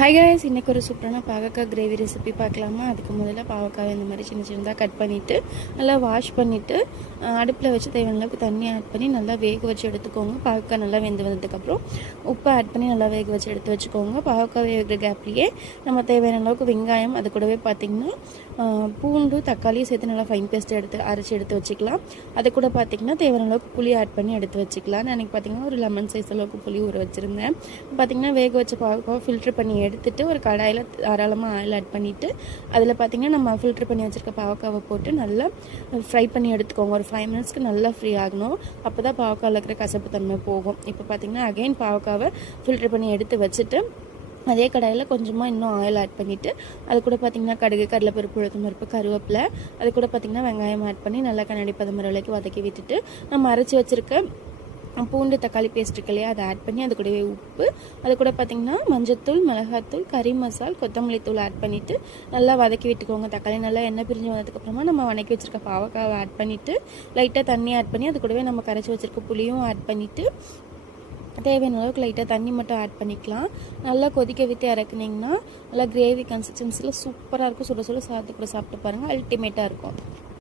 Hi guys, இன்றைக்கி ஒரு சூப்பரான பாவக்காய் கிரேவி ரெசிபி பார்க்கலாமா. அதுக்கு முதல்ல பாவக்காய் இந்த மாதிரி சின்ன சின்னதாக கட் பண்ணிவிட்டு நல்லா வாஷ் பண்ணிவிட்டு அடுப்பில் வச்சு தேவையான அளவுக்கு தண்ணி ஆட் பண்ணி நல்லா வேக வச்சு எடுத்துக்கோங்க. பாவக்காய் நல்லா வெந்து வந்ததுக்கப்புறம் உப்பு ஆட் பண்ணி நல்லா வேக வச்சு எடுத்து வச்சுக்கோங்க. பாவக்காய் வேகிற கேப்லேயே நம்ம தேவையான அளவுக்கு வெங்காயம், அது கூடவே பார்த்திங்கன்னா பூண்டு, தக்காளியும் சேர்த்து நல்லா ஃபைன் பேஸ்ட் அரைச்சி எடுத்து வச்சுக்கலாம். அது கூட பார்த்திங்கன்னா தேவையான அளவுக்கு புளி ஆட் பண்ணி எடுத்து வச்சுக்கலாம். நான் இன்றைக்கி பார்த்திங்கன்னா ஒரு லெமன் சைஸ் அளவுக்கு புளி ஊற வச்சுருந்தேன். பார்த்திங்கன்னா வேக வச்ச பாவக்காய் ஃபில்ட்ரு பண்ணி எடுத்துட்டு ஒரு கடாயில் தாராளமாக ஆயில் ஆட் பண்ணிவிட்டு அதில் பார்த்திங்கன்னா நம்ம ஃபில்ட்ரு பண்ணி வச்சுருக்க பாவக்காவை போட்டு நல்லா ஃப்ரை பண்ணி எடுத்துக்கோங்க. ஒரு 5 மினிட்ஸ்க்கு நல்லா ஃப்ரீ ஆகணும். அப்போ தான் பாவக்காயில் இருக்கிற கசப்பு தன்மை போகும். இப்போ பார்த்திங்கன்னா அகைன் பாவக்காவை ஃபில்ட்ரு பண்ணி எடுத்து வச்சுட்டு அதே கடாயில் கொஞ்சமாக இன்னும் ஆயில் ஆட் பண்ணிவிட்டு அது கூட பார்த்திங்கன்னா கடுகு, கடலைப்பருப்பு, உளுத்தம் பருப்பு, கருவேப்பிலை, அது கூட பார்த்திங்கன்னா வெங்காயம் ஆட் பண்ணி நல்லா கண்ணாடி பதம் வரைக்கும் வதக்கி விட்டுட்டு நம்ம அரைச்சி வச்சுருக்க பூண்டு, தக்காளி பேஸ்ட் இருக்கு இல்லையா, அதை ஆட் பண்ணி அது கூடவே உப்பு, அது கூட பார்த்திங்கன்னா மஞ்சத்தூள், மிளகாத்தூள், கறி மசால், கொத்தமல்லி தூள் ஆட் பண்ணிவிட்டு நல்லா வதக்கி விட்டுக்கோங்க. தக்காளி நல்லா எண்ணெய் பிரிஞ்சு வந்ததுக்கப்புறமா நம்ம வதக்கி வச்சுருக்க பாவக்காவை ஆட் பண்ணிவிட்டு லைட்டாக தண்ணி ஆட் பண்ணி அது கூடவே நம்ம கரைச்சி வச்சுருக்க புளியும் ஆட் பண்ணிவிட்டு தேவையான அளவுக்கு லைட்டாக தண்ணி மட்டும் ஆட் பண்ணிக்கலாம். நல்லா கொதிக்க விட்டு இறக்குனிங்கன்னா நல்லா கிரேவி கன்சிஸ்டன்சியில் சூப்பராக இருக்கும். சுட சுட சாதத்து கூட சாப்பிட்டு பாருங்கள், அல்டிமேட்டாக இருக்கும்.